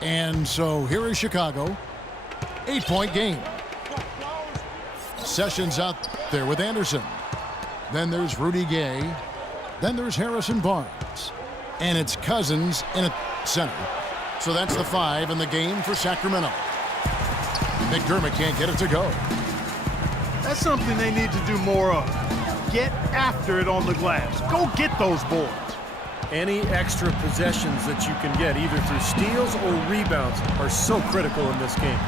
And so here is Chicago. 8-point game. Sessions out there with Anderson. Then there's Rudy Gay. Then there's Harrison Barnes. And it's Cousins in at center. So that's the 5 in the game for Sacramento. McDermott can't get it to go. That's something they need to do more of. Get after it on the glass. Go get those boards. Any extra possessions that you can get, either through steals or rebounds, are so critical in this game.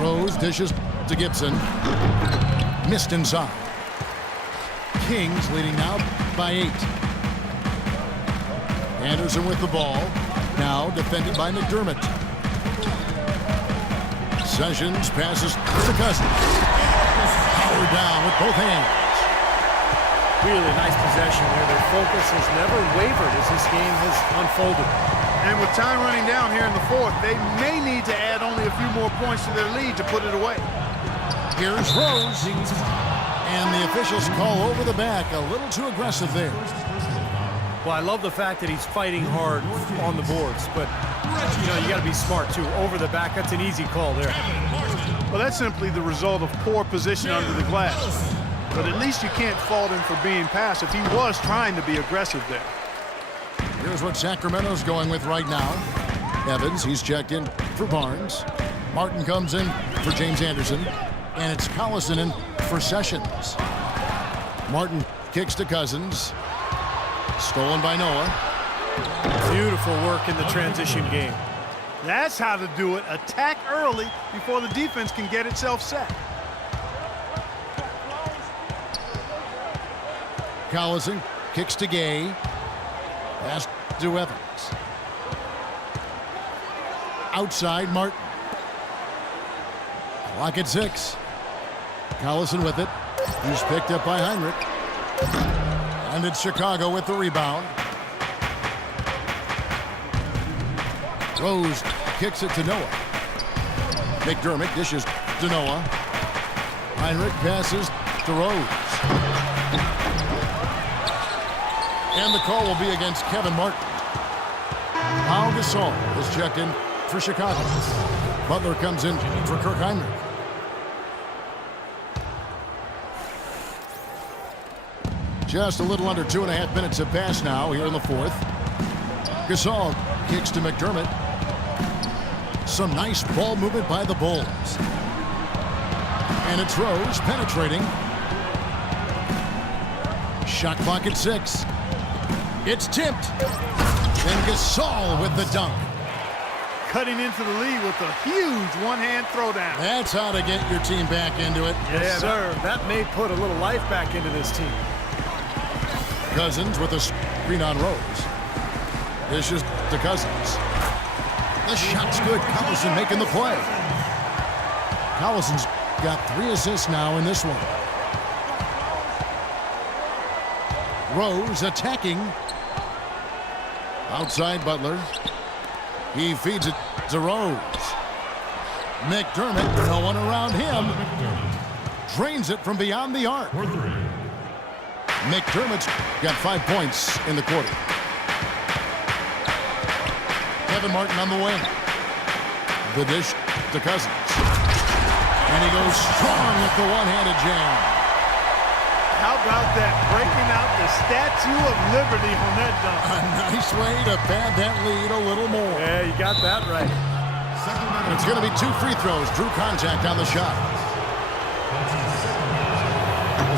Rose dishes to Gibson. Missed inside. Kings leading now by 8. Anderson with the ball. Now defended by McDermott. Sessions passes to Cousins. Powered down with both hands. Really nice possession there. Their focus has never wavered as this game has unfolded. And with time running down here in the 4th, they may need to add only a few more points to their lead to put it away. Here's Rose. And the officials call over the back. A little too aggressive there. Well, I love the fact that he's fighting hard on the boards, but you know, you got to be smart too. Over the back, that's an easy call there. Well, that's simply the result of poor position under the glass. But at least you can't fault him for being passive. He was trying to be aggressive there. Here's what Sacramento's going with right now. Evans, he's checked in for Barnes. Martin comes in for James Anderson. And it's Collison in for Sessions. Martin kicks to Cousins. Stolen by Noah. Beautiful work in the transition game. That's how to do it. Attack early before the defense can get itself set. Collison kicks to Gay. Pass to Evans. Outside Martin. Clock at 6. Collison with it. He's picked up by Heinrich. And it's Chicago with the rebound. Rose kicks it to Noah. McDermott dishes to Noah. Heinrich passes to Rose. And the call will be against Kevin Martin. Pau Gasol is checked in for Chicago. Butler comes in for Kirk Heinrich. Just a little under 2.5 minutes have passed now here in the 4th. Gasol kicks to McDermott. Some nice ball movement by the Bulls. And it's Rose penetrating. Shot clock at 6. It's tipped. And Gasol with the dunk. Cutting into the lead with a huge one-hand throwdown. That's how to get your team back into it. Yes, sir. That may put a little life back into this team. Cousins with a screen on Rose. Dishes to Cousins. The shot's good. Collison making the play. Collison's got 3 assists now in this one. Rose attacking. Outside Butler. He feeds it to Rose. McDermott, no one around him. Drains it from beyond the arc. McDermott's got 5 points in the quarter. Kevin Martin on the wing. The dish to Cousins. And he goes strong with the one-handed jam. How about that? Breaking out the Statue of Liberty on that dunk. A nice way to pad that lead a little more. Yeah, you got that right. It's going to be 2 free throws. Drew contact on the shot.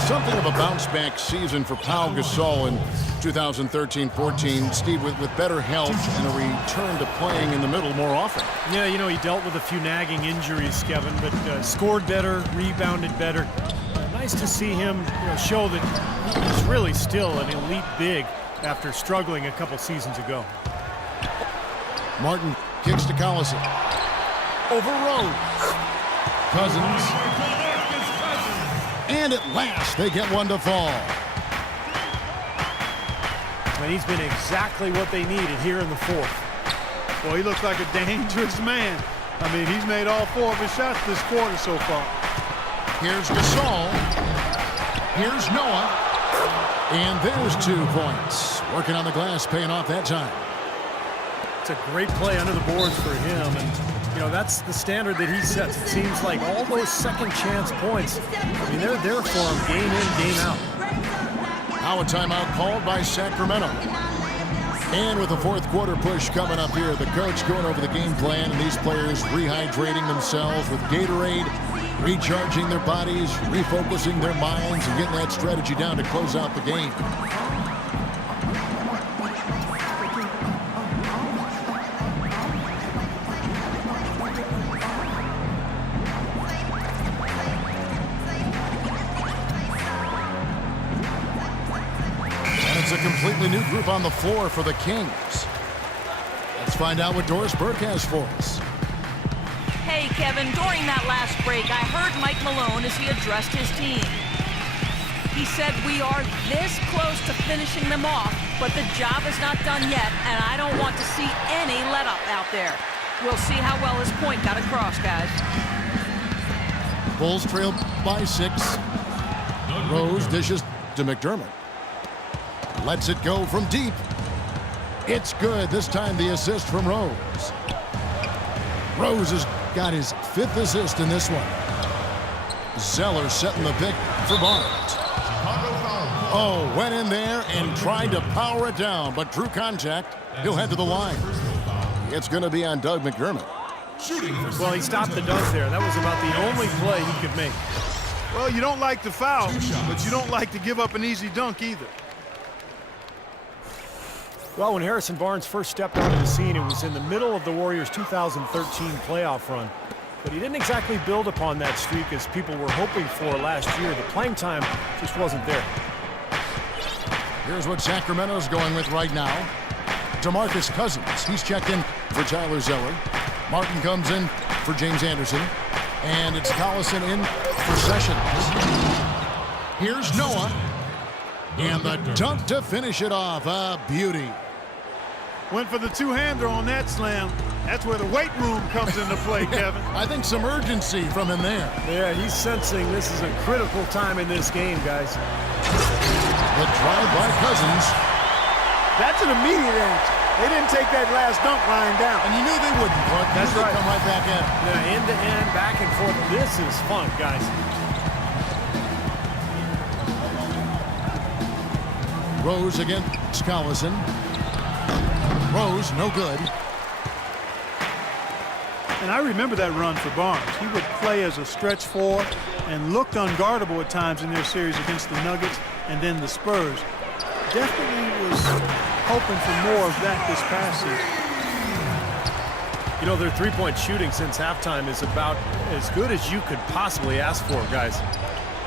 Something of a bounce-back season for Pau Gasol in 2013-14. Steve, with better health and a return to playing in the middle more often. Yeah, you know, he dealt with a few nagging injuries, Kevin, but scored better, rebounded better. Nice to see him show that he's really still an elite big after struggling a couple seasons ago. Martin kicks to Collison. Over Rose. Cousins. And at last, they get one to fall. And he's been exactly what they needed here in the 4th. Well, he looks like a dangerous man. I mean, he's made all 4 of his shots this quarter so far. Here's Gasol. Here's Noah. And there's 2 points. Working on the glass, paying off that time. That's a great play under the boards for him, and you know, that's the standard that he sets. It seems like all those second chance points, I mean, they're there for him game in, game out. Now a timeout called by Sacramento. And with the fourth quarter push coming up here, the coach going over the game plan, and these players rehydrating themselves with Gatorade, recharging their bodies, refocusing their minds, and getting that strategy down to close out the game. It's a completely new group on the floor for the Kings. Let's find out what Doris Burke has for us. Hey, Kevin, during that last break, I heard Mike Malone as he addressed his team. He said, we are this close to finishing them off, but the job is not done yet, and I don't want to see any let-up out there. We'll see how well his point got across, guys. Bulls trail by 6. Rose dishes to McDermott. Lets it go from deep. It's good. This time the assist from Rose. Rose has got his 5th assist in this one. Zeller setting the pick for Barnes. Oh, went in there and tried to power it down, but drew contact. He'll head to the line. It's going to be on Doug McDermott. Well, he stopped the dunk there. That was about the only play he could make. Well, you don't like to foul, but you don't like to give up an easy dunk either. Well, when Harrison Barnes first stepped onto the scene, it was in the middle of the Warriors' 2013 playoff run. But he didn't exactly build upon that streak as people were hoping for last year. The playing time just wasn't there. Here's what Sacramento's going with right now. DeMarcus Cousins. He's checked in for Tyler Zeller. Martin comes in for James Anderson. And it's Collison in for Sessions. Here's Noah. And the dunk to finish it off. A beauty. Went for the two-hander on that slam. That's where the weight room comes into play, Kevin. I think some urgency from him there. Yeah, he's sensing this is a critical time in this game, guys. The drive by Cousins. That's an immediate answer. They didn't take that last dunk lying down. And you knew they wouldn't, Clark. That's right. Come right back in. Yeah, end to end, back and forth. This is fun, guys. Rose against Collison. Rose, no good. And I remember that run for Barnes. He would play as a stretch 4 and looked unguardable at times in their series against the Nuggets and then the Spurs. Definitely was hoping for more of that this past season. You know, their three-point shooting since halftime is about as good as you could possibly ask for, guys.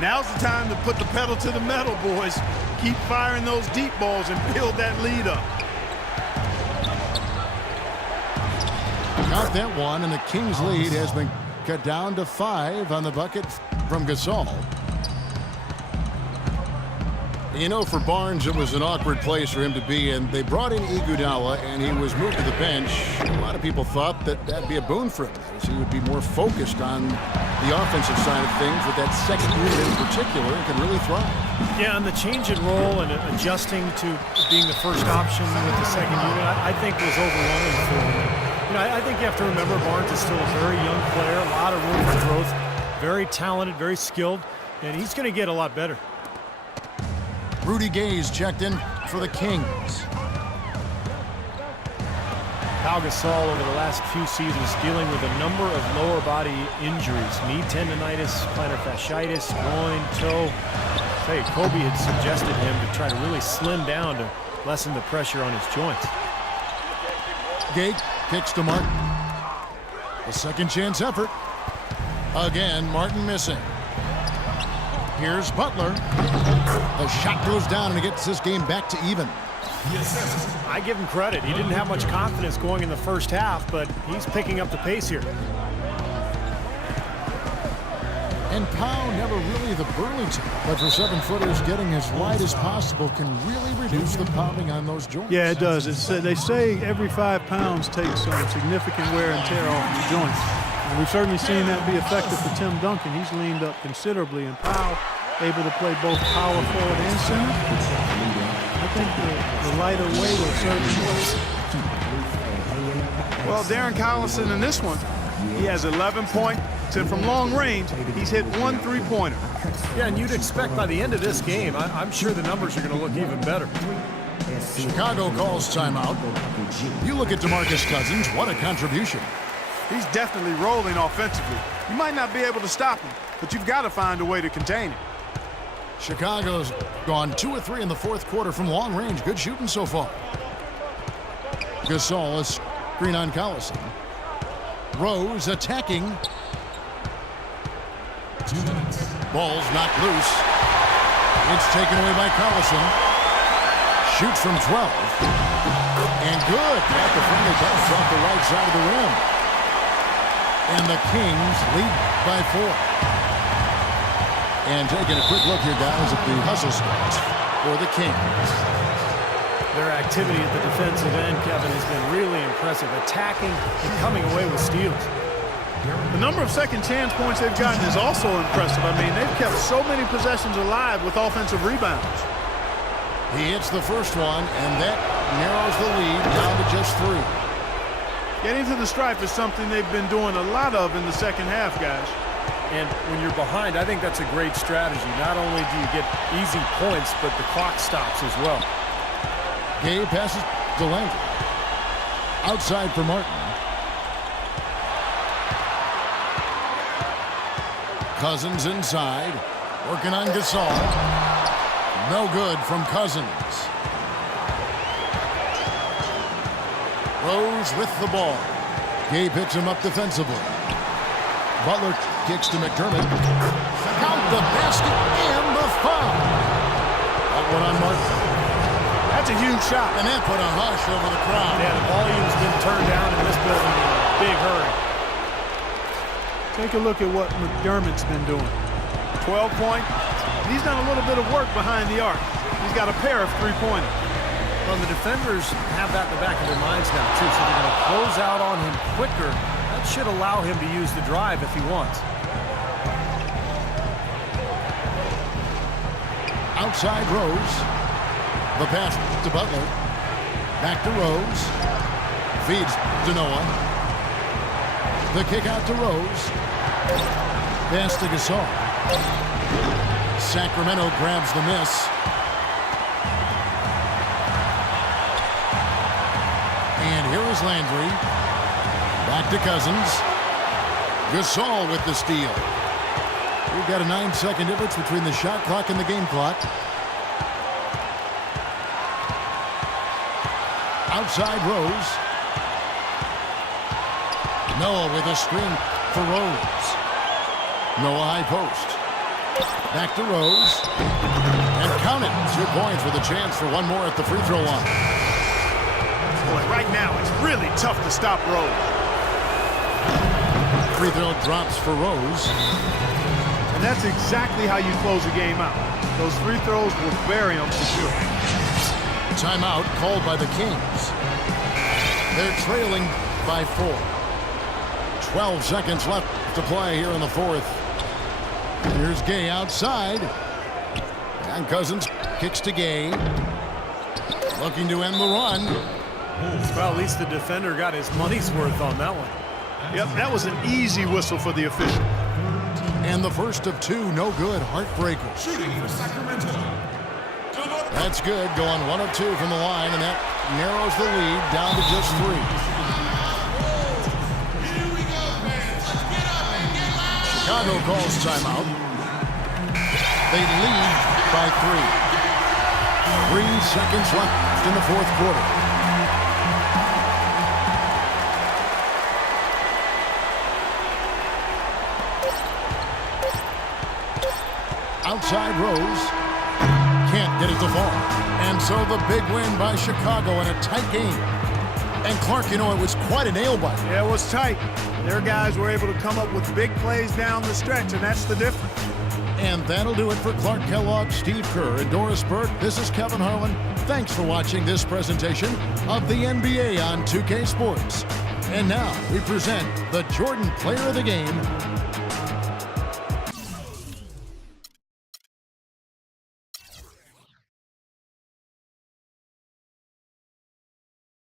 Now's the time to put the pedal to the metal, boys. Keep firing those deep balls and build that lead up. Got that one, and the Kings' lead has been cut down to 5 on the bucket from Gasol. You know, for Barnes, it was an awkward place for him to be, and they brought in Iguodala, and he was moved to the bench. A lot of people thought that that'd be a boon for him, as he would be more focused on the offensive side of things with that second unit in particular, and could really thrive. Yeah, and the change in role and adjusting to being the first option with the second unit, I think was overwhelming for him. You know, I think you have to remember Barnes is still a very young player, a lot of room for growth, very talented, very skilled, and he's going to get a lot better. Rudy Gay's checked in for the Kings. Pau Gasol over the last few seasons dealing with a number of lower body injuries, knee tendonitis, plantar fasciitis, groin, toe. Hey, Kobe had suggested him to try to really slim down to lessen the pressure on his joints. Gay kicks to Martin. A second chance effort. Again, Martin missing. Here's Butler. The shot goes down and it gets this game back to even. I give him credit. He didn't have much confidence going in the first half, but he's picking up the pace here. And Pau never really the burly type, but for 7-footers, getting as wide as possible can really reduce the pounding on those joints. Yeah, it does. They say every 5 pounds takes some significant wear and tear off the joints. And we've certainly seen that be effective for Tim Duncan. He's leaned up considerably, and Pau able to play both power forward and center. I think the lighter weight will certainly Well, Darren Collison in this one, he has 11 points, and from long range, he's hit 1 3-pointer. Yeah, and you'd expect by the end of this game, I'm sure the numbers are going to look even better. Chicago calls timeout. You look at DeMarcus Cousins, what a contribution. He's definitely rolling offensively. You might not be able to stop him, but you've got to find a way to contain him. Chicago's gone 2 of 3 in the fourth quarter from long range. Good shooting so far. Gasol is screen on Collison. Rose attacking. Ball's knocked loose. It's taken away by Collison. Shoots from 12. And good. At the friendly pass off the right side of the rim. And the Kings lead by 4. And taking a quick look here, guys, at the hustle stats for the Kings. Their activity at the defensive end, Kevin, has been really impressive. Attacking and coming away with steals. The number of second chance points they've gotten is also impressive. I mean, they've kept so many possessions alive with offensive rebounds. He hits the first one, and that narrows the lead down to just 3. Getting to the stripe is something they've been doing a lot of in the second half, guys. And when you're behind, I think that's a great strategy. Not only do you get easy points, but the clock stops as well. Gay passes to Landry. Outside for Martin. Cousins inside. Working on Gasol. No good from Cousins. Rose with the ball. Gay picks him up defensively. Butler kicks to McDermott. Count the basket and the foul. That one on Martin. That's a huge shot. And that put a hush over the crowd. Yeah, the volume's been turned down in this building in a big hurry. Take a look at what McDermott's been doing. 12 points. He's done a little bit of work behind the arc. He's got a pair of 3-pointers. Well, the defenders have that in the back of their minds now, too, so they're going to close out on him quicker. That should allow him to use the drive if he wants. Outside Rose. The pass to Butler. Back to Rose. Feeds to Noah. The kick out to Rose. Pass to Gasol. Sacramento grabs the miss. And here is Landry. Back to Cousins. Gasol with the steal. We've got a 9-second difference between the shot clock and the game clock. Outside Rose. Noah with a screen for Rose. Noah high post. Back to Rose. And count it. 2 points with a chance for one more at the free throw line. Boy, right now it's really tough to stop Rose. Free throw drops for Rose. And that's exactly how you close a game out. Those free throws will bury them for sure. Timeout called by the Kings. They're trailing by 4. 12 seconds left to play here in the fourth. Here's Gay outside. And Cousins kicks to Gay. Looking to end the run. Well, at least the defender got his money's worth on that one. Yep, that was an easy whistle for the official. And the first of 2, no good, heartbreakers. Shooting for Sacramento. That's good, going 1 of 2 from the line, and that narrows the lead down to just 3. Here we go, fans. Let's get up and get loud. Chicago calls timeout. They lead by 3. 3 seconds left in the fourth quarter. Outside Rose. Can't get it to fall. And so the big win by Chicago in a tight game. And Clark, you know, it was quite a nail-biter. Yeah, it was tight. Their guys were able to come up with big plays down the stretch, and that's the difference. And that'll do it for Clark Kellogg, Steve Kerr, and Doris Burke. This is Kevin Harlan. Thanks for watching this presentation of the NBA on 2K Sports. And now we present the Jordan Player of the Game,